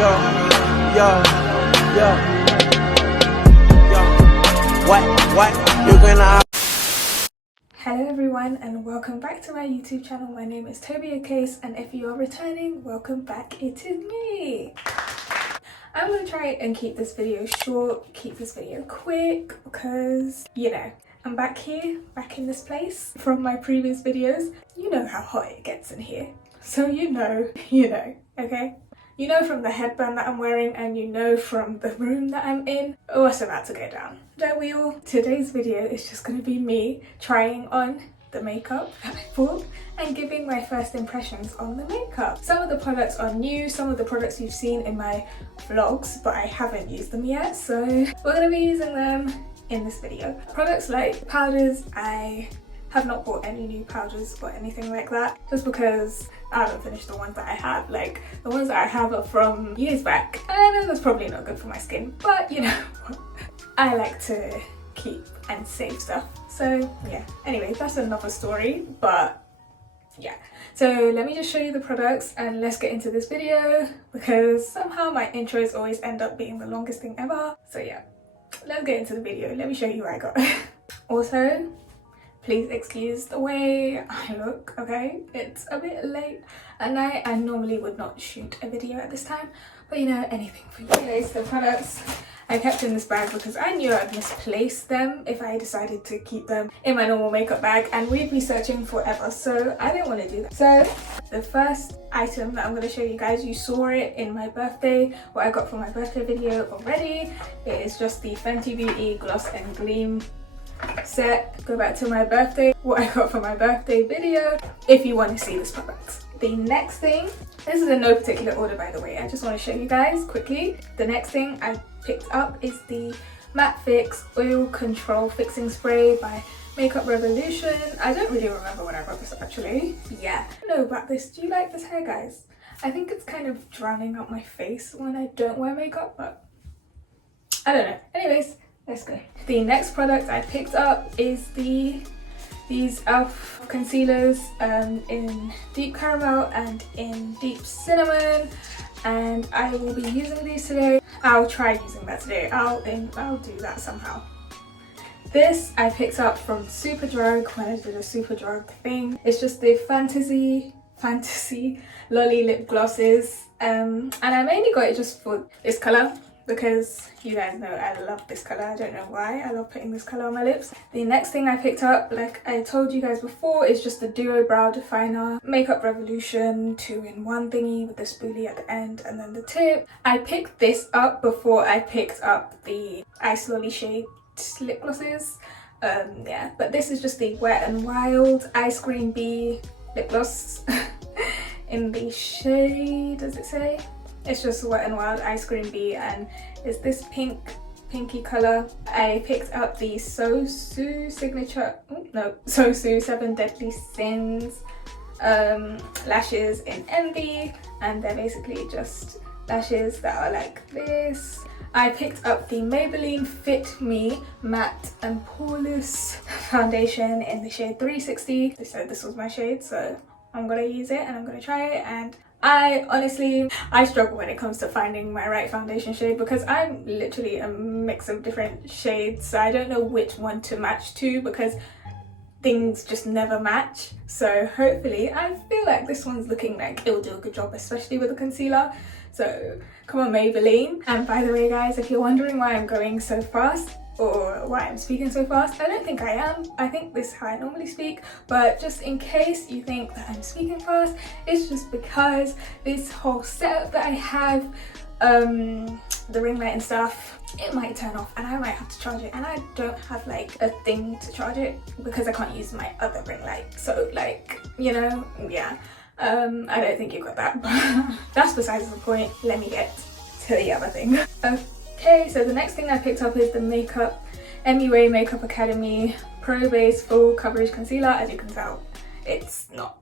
Yo, yo, yo, yo. What? You're gonna. Hello everyone and welcome back to my YouTube channel. My name is tobiokes and if you are returning, welcome back. It is me. I'm going to try and keep this video short, keep this video quick because, you know, I'm back here, back in this place from my previous videos. You know how hot it gets in here. So you know, okay? You know from the headband that I'm wearing and you know from the room that I'm in what's about to go down. Don't we all? Today's video is just going to be me trying on the makeup that I bought and giving my first impressions on the makeup. Some of the products are new, some of the products you've seen in my vlogs, but I haven't used them yet, so we're going to be using them in this video. Products like powders, I have not bought any new powders or anything like that, just because I haven't finished the ones that I have. Like, the ones that I have are from years back, and that's probably not good for my skin, but you know, I like to keep and save stuff. So yeah, anyway, that's another story, but yeah. So let me just show you the products and let's get into this video, because somehow my intros always end up being the longest thing ever. So yeah, let's get into the video. Let me show you what I got. Also, please excuse the way I look, okay? It's a bit late at night. I normally would not shoot a video at this time, but you know, anything for you. Anyways, the products I kept in this bag because I knew I'd misplace them if I decided to keep them in my normal makeup bag and we'd be searching forever, so I didn't want to do that. So the first item that I'm going to show you guys, you saw it in my birthday, what I got for my birthday video already. It is just the Fenty Beauty Gloss and Gleam set. Go back to my birthday, what I got for my birthday video if you want to see this product. The next thing, this is in no particular order by the way, I just want to show you guys quickly. The next thing I picked up is the Matte Fix Oil Control Fixing Spray by Makeup Revolution. I don't really remember when I got this actually. Yeah, I don't know about this. Do you like this hair, guys? I think it's kind of drowning out my face when I don't wear makeup, but I don't know. Anyways, let's go. The next product I picked up is these e.l.f. concealers in Deep Caramel and in Deep Cinnamon, and I will be using these today. I'll try using that today. I'll do that somehow. This I picked up from Superdrug when I did a Superdrug thing. It's just the Fantasy Lolly lip glosses, and I mainly got it just for this color, because you guys know I love this color. I don't know why, I love putting this color on my lips. The next thing I picked up, like I told you guys before, is just the Duo Brow Definer Makeup Revolution 2-in-1 thingy with the spoolie at the end and then the tip. I picked this up before I picked up the Ice Lolly shade lip glosses. Yeah, but this is just the Wet n Wild Ice Cream Bee lip gloss in the shade, does it say? It's just Wet n Wild Ice Cream Bee and it's this pinky color. I picked up the Sosu signature, Sosu 7 Deadly Sins lashes in Envy, and they're basically just lashes that are like this. I picked up the Maybelline Fit Me Matte and Poreless foundation in the shade 360. They said this was my shade, so I'm gonna use it and I'm gonna try it. And I honestly struggle when it comes to finding my right foundation shade because I'm literally a mix of different shades, so I don't know which one to match to because things just never match. So hopefully, I feel like this one's looking like it will do a good job, especially with the concealer. So come on, Maybelline. And by the way guys, if you're wondering why I'm going so fast or why I'm speaking so fast, I don't think I am. I think this is how I normally speak, but just in case you think that I'm speaking fast, it's just because this whole setup that I have, the ring light and stuff, it might turn off and I might have to charge it, and I don't have like a thing to charge it because I can't use my other ring light. So like, you know, yeah, I don't think you got that, but that's besides the point. Let me get to the other thing. Okay, so the next thing I picked up is the MUA Makeup Academy Pro Base Full Coverage Concealer. As you can tell, it's not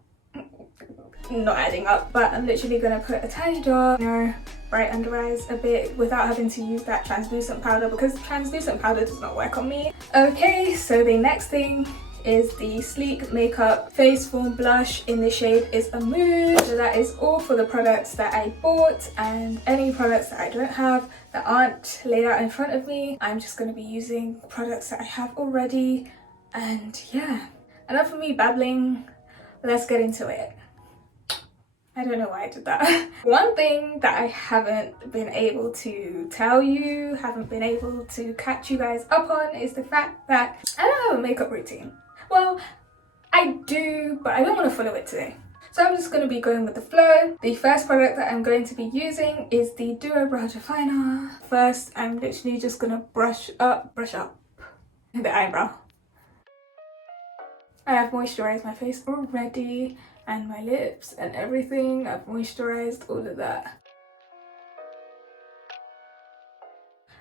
adding up, but I'm literally gonna put a tiny jar, you know, right under eyes a bit without having to use that translucent powder because translucent powder does not work on me. Okay, so the next thing is the Sleek Makeup Face Form Blush in the shade Is a Mood. So that is all for the products that I bought, and any products that I don't have that aren't laid out in front of me, I'm just going to be using products that I have already. And yeah, enough of me babbling, let's get into it. I don't know why I did that. One thing that I haven't been able to tell you, haven't been able to catch you guys up on, is the fact that I don't have a makeup routine. Well, I do, but I don't want to follow it today. So I'm just going to be going with the flow. The first product that I'm going to be using is the Duo Brow Definer. First, I'm literally just going to brush up the eyebrow. I have moisturized my face already, and my lips and everything. I've moisturized all of that.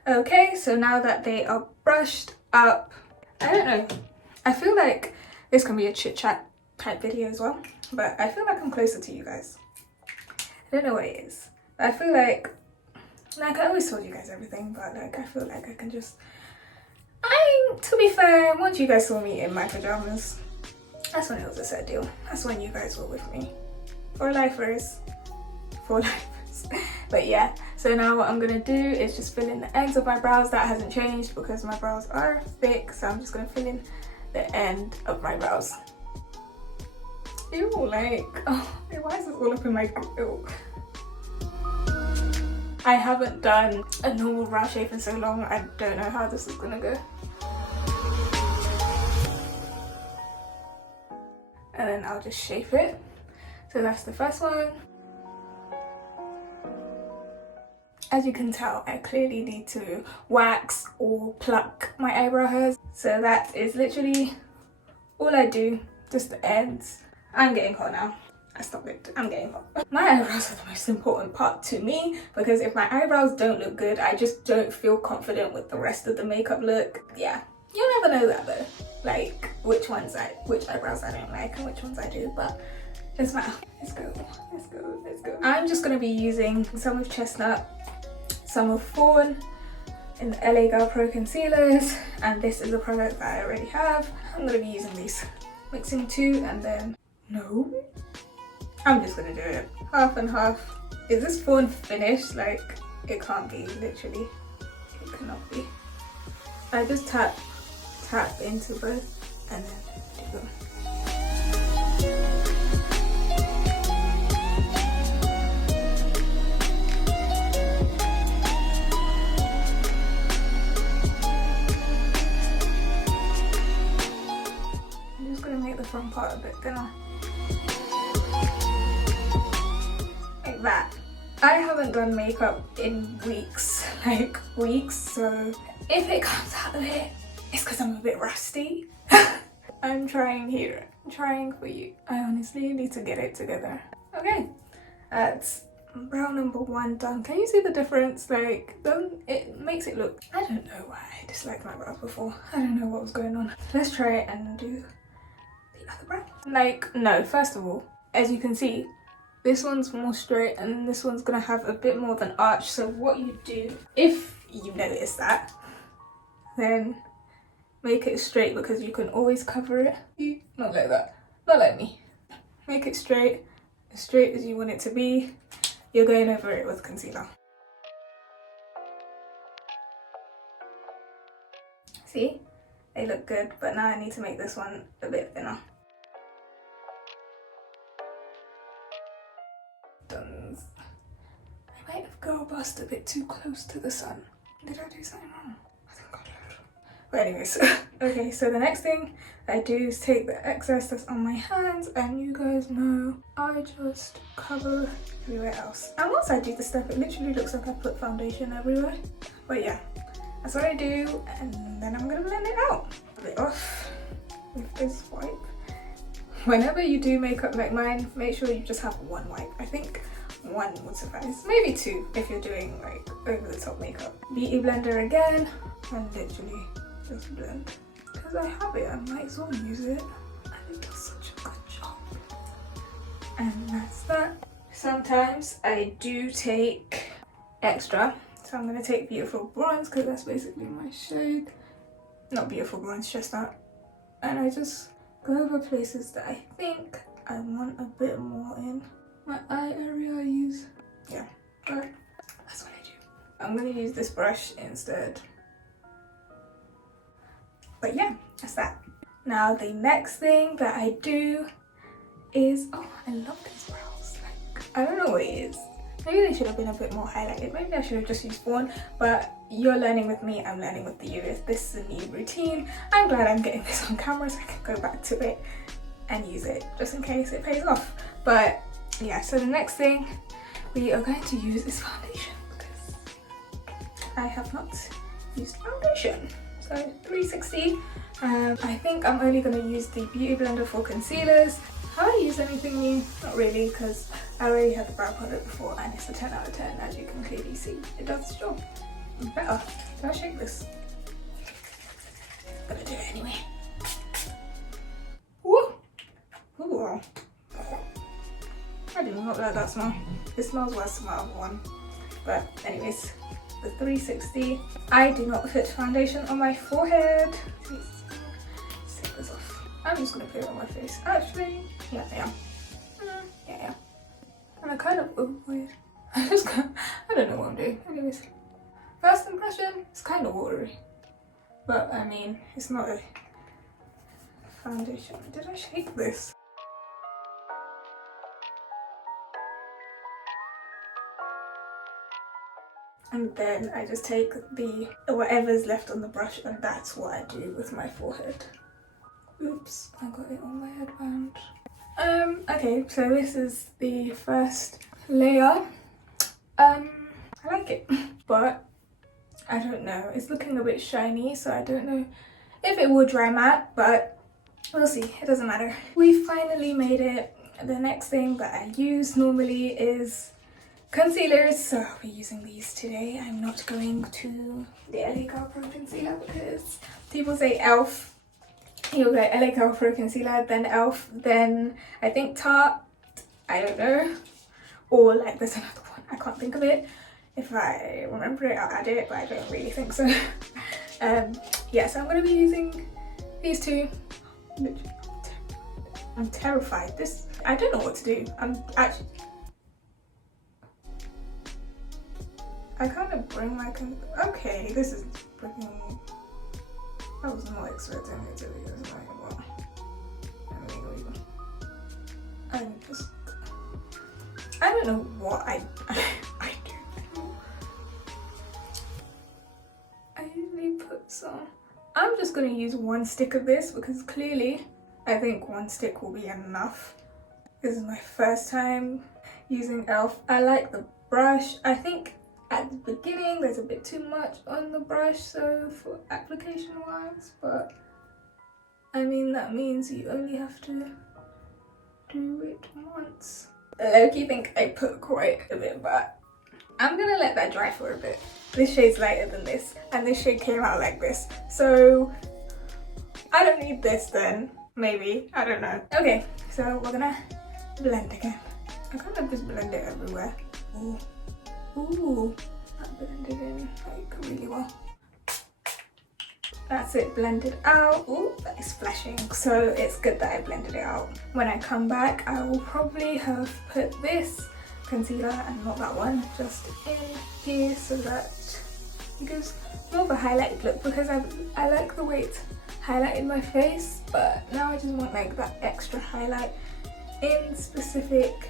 Okay, so now that they are brushed up, I don't know, I feel like this can be a chit chat type video as well, but I feel like I'm closer to you guys. I don't know what it is, but I feel like I always told you guys everything, but like I feel like I can just, to be fair, once you guys saw me in my pajamas, that's when it was a set deal. That's when you guys were with me. For lifers. But yeah, so now what I'm gonna do is just fill in the ends of my brows. That hasn't changed because my brows are thick, so I'm just gonna fill in the end of my brows. Ew, like, oh, why is this all up in my, ew. I haven't done a normal brow shape in so long, I don't know how this is gonna go. And then I'll just shape it. So that's the first one. As you can tell, I clearly need to wax or pluck my eyebrow hairs. So that is literally all I do, just the ends. I'm getting hot now. I stopped it, I'm getting hot. My eyebrows are the most important part to me, because if my eyebrows don't look good, I just don't feel confident with the rest of the makeup look. Yeah, you'll never know that though. Like which eyebrows I don't like and which ones I do, but it doesn't matter. Let's go. I'm just gonna be using some of Chestnut, some of Fawn in the LA Girl Pro Concealers, and this is a product that I already have. I'm gonna be using these. Mixing two, and then, no. I'm just gonna do it half and half. Is this Fawn finished? Like, it can't be, literally. It cannot be. I just tap into both and then do them. I'm just gonna make the front part a bit thinner. Like that. I haven't done makeup in weeks, like weeks, so if it comes out of it, it's because I'm a bit rusty. I'm trying here. I'm trying for you. I honestly need to get it together. Okay, that's brow number one done. Can you see the difference? Like, it makes it look... I don't know why I disliked my brows before. I don't know what was going on. Let's try it and do the other brow. Like, no, first of all, as you can see, this one's more straight and this one's gonna have a bit more of an arch. So what you do, if you notice that, then make it straight, because you can always cover it. Not like that, not like me. Make it straight as you want it to be. You're going over it with concealer. See, they look good, but now I need to make this one a bit thinner. Done. I might have girl bossed a bit too close to the sun. Did I do something wrong? I think I did. But anyways, okay, so the next thing I do is take the excess that's on my hands, and you guys know I just cover everywhere else. And once I do the stuff, it literally looks like I put foundation everywhere. But yeah, that's what I do, and then I'm gonna blend it out. Put it off with this wipe. Whenever you do makeup like mine, make sure you just have one wipe. I think one would suffice. Maybe two if you're doing like over the top makeup. Beauty blender again, and literally just blend. Because I have it, I might as well use it. And it does such a good job. And that's that. Sometimes I do take extra. So I'm going to take Beautiful Bronze, because that's basically my shade. Not Beautiful Bronze, just that. And I just go over places that I think I want a bit more in. My eye area I use, yeah, alright, that's what I do. I'm gonna use this brush instead. But yeah, that's that. Now the next thing that I do is, oh, I love these brows. Like, I don't know what it is. Maybe they should have been a bit more highlighted. Maybe I should have just used one, but you're learning with me, I'm learning with you. This is a new routine. I'm glad I'm getting this on camera so I can go back to it and use it just in case it pays off. But yeah, so the next thing we are going to use is foundation because I have not used foundation. So 360. I think I'm only going to use the Beauty Blender for concealers. Have I used anything new? Not really, because I already had the brow product before and it's a 10 out of 10, as you can clearly see. It does its job. Better. Can I shake this? I'm gonna do it anyway. Woo! Ooh. I do not like that smell. It smells worse than my other one. But anyways, the 360. I do not put foundation on my forehead. Let's take this off. I'm just gonna put it on my face. Actually, yeah. Yeah. And I kind of avoid. I don't know what I'm doing. Anyways, first impression, it's kind of watery. But I mean, it's not a foundation. Did I shake this? And then I just take the whatever's left on the brush and that's what I do with my forehead. Oops, I got it on my headband. Okay, so this is the first layer. I like it, but I don't know. It's looking a bit shiny, so I don't know if it will dry matte, but we'll see. It doesn't matter. We finally made it. The next thing that I use normally is concealers, so I'll be using these today. I'm not going to the LA Pro concealer because people say e.l.f. You'll go LA Pro concealer, then e.l.f., then I think Tarte, I don't know, or like there's another one, I can't think of it. If I remember it, I'll add it, but I don't really think so. Yeah, so I'm going to be using these two. I'm terrified. I don't know what to do. I kind of bring my okay, this is freaking. I was not expecting it to be this way, but I don't know what I do. I usually put some. I'm just gonna use one stick of this because clearly I think one stick will be enough. This is my first time using e.l.f. I like the brush. I think at the beginning there's a bit too much on the brush, so for application wise, but I mean that means you only have to do it once. I low-key think I put quite a bit, but I'm gonna let that dry for a bit. This shade's lighter than this and this shade came out like this, so I don't need this then, maybe, I don't know. Okay, so we're gonna blend again. I kind of just blend it everywhere. Ooh, that blended in like really well. That's it blended out. Ooh, that is splashing. So it's good that I blended it out. When I come back, I will probably have put this concealer and not that one just in here so that it gives more of a highlighted look because I like the way it's highlighted my face, but now I just want like that extra highlight in specific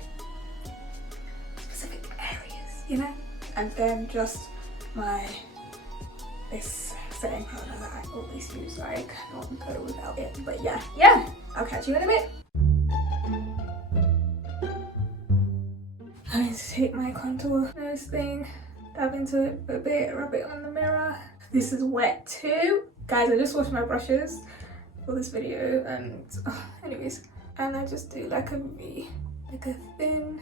areas, you know? And then just this setting powder that I always use, I cannot go without it. But yeah, I'll catch you in a bit. I'm going to take my contour nose thing, dab into it a bit, rub it on the mirror. This is wet too. Guys, I just washed my brushes for this video and anyways, and I just do like a V, like a thin,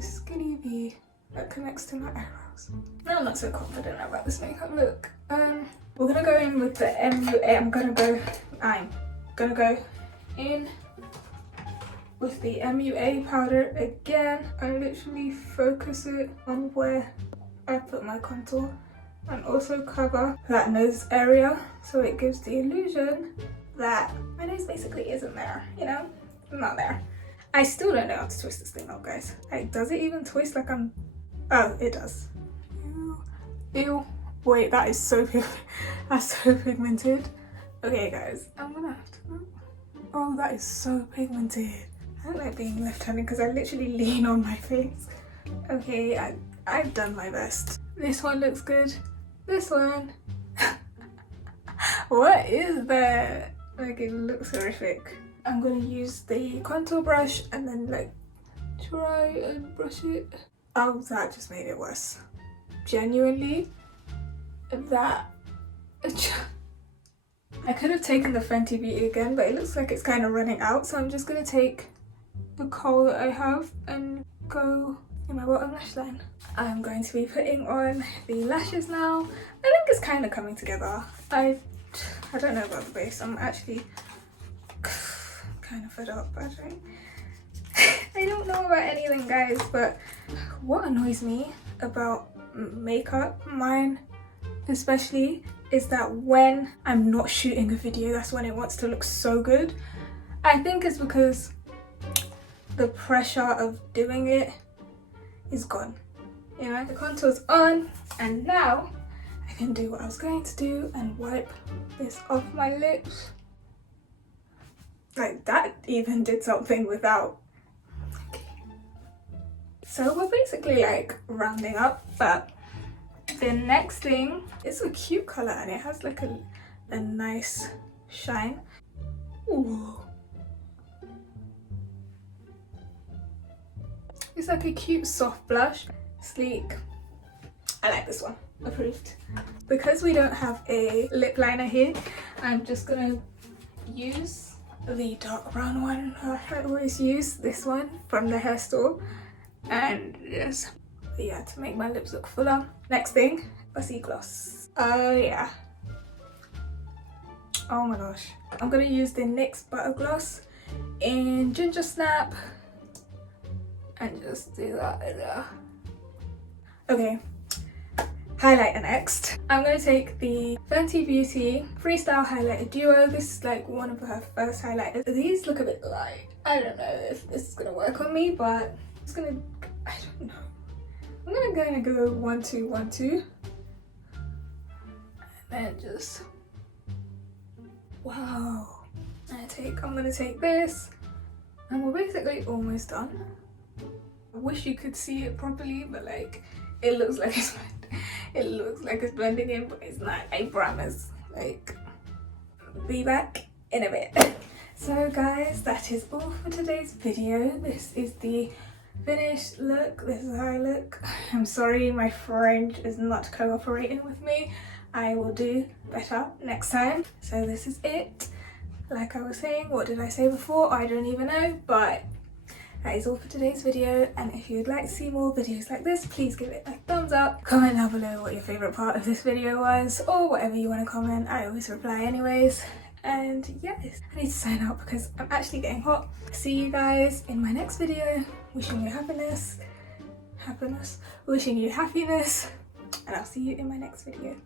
skinny V that connects to my eyebrows. Now I'm not so confident about this makeup look. We're gonna go in with the MUA. I'm gonna go in with the MUA powder again and literally focus it on where I put my contour and also cover that nose area so it gives the illusion that my nose basically isn't there, you know? Not there. I still don't know how to twist this thing up, guys. Like, does it even twist like I'm... Oh, it does. Ew. Ew. Wait, that is so that's so pigmented. Okay, guys, I'm gonna have to... Oh, that is so pigmented. I don't like being left-handed because I literally lean on my face. Okay, I've done my best. This one looks good. This one... What is that? Like, it looks horrific. I'm gonna use the contour brush and then like try and brush it. Oh, that just made it worse. Genuinely, that... I could have taken the Fenty Beauty again, but it looks like it's kind of running out, so I'm just gonna take the kohl that I have and go in my bottom lash line. I'm going to be putting on the lashes now. I think it's kind of coming together. I don't know about the base. I'm actually kind of fed up. I don't know about anything, guys, but what annoys me about makeup, mine especially, is that when I'm not shooting a video, that's when it wants to look so good. I think it's because the pressure of doing it is gone. You know, the contour's on, and now I can do what I was going to do and wipe this off my lips. Like, that even did something without. Okay. So we're basically like rounding up, but the next thing is a cute color and it has like a nice shine. Ooh. It's like a cute soft blush, sleek. I like this one. Approved. Because we don't have a lip liner here, I'm just gonna use the dark brown one. I always use this one from the hair store, and just, yeah, to make my lips look fuller. Next thing, fussy gloss. Oh yeah. Oh my gosh. I'm gonna use the NYX Butter Gloss in Ginger Snap and just do that in there. Okay. Highlighter next. I'm going to take the Fenty Beauty Freestyle Highlighter Duo. This is like one of her first highlighters. These look a bit light. I don't know if this is going to work on me, but I'm just going to, I don't know. I'm going to go 1, 2, 1, 2. And then just, wow. I'm going to take this, and we're basically almost done. I wish you could see it properly, but like, it looks like it's blending in, but it's not. I promise. Like, be back in a bit. So guys, that is all for today's video. This is the finished look. This is how I look. I'm sorry my French is not cooperating with me. I will do better next time. So this is it. Like I was saying, what did I say before? I don't even know, but that is all for today's video, and if you'd like to see more videos like this, please give it a thumbs up. Comment down below what your favourite part of this video was, or whatever you want to comment. I always reply anyways. And yes, I need to sign out because I'm actually getting hot. See you guys in my next video. Wishing you happiness, wishing you happiness, and I'll see you in my next video.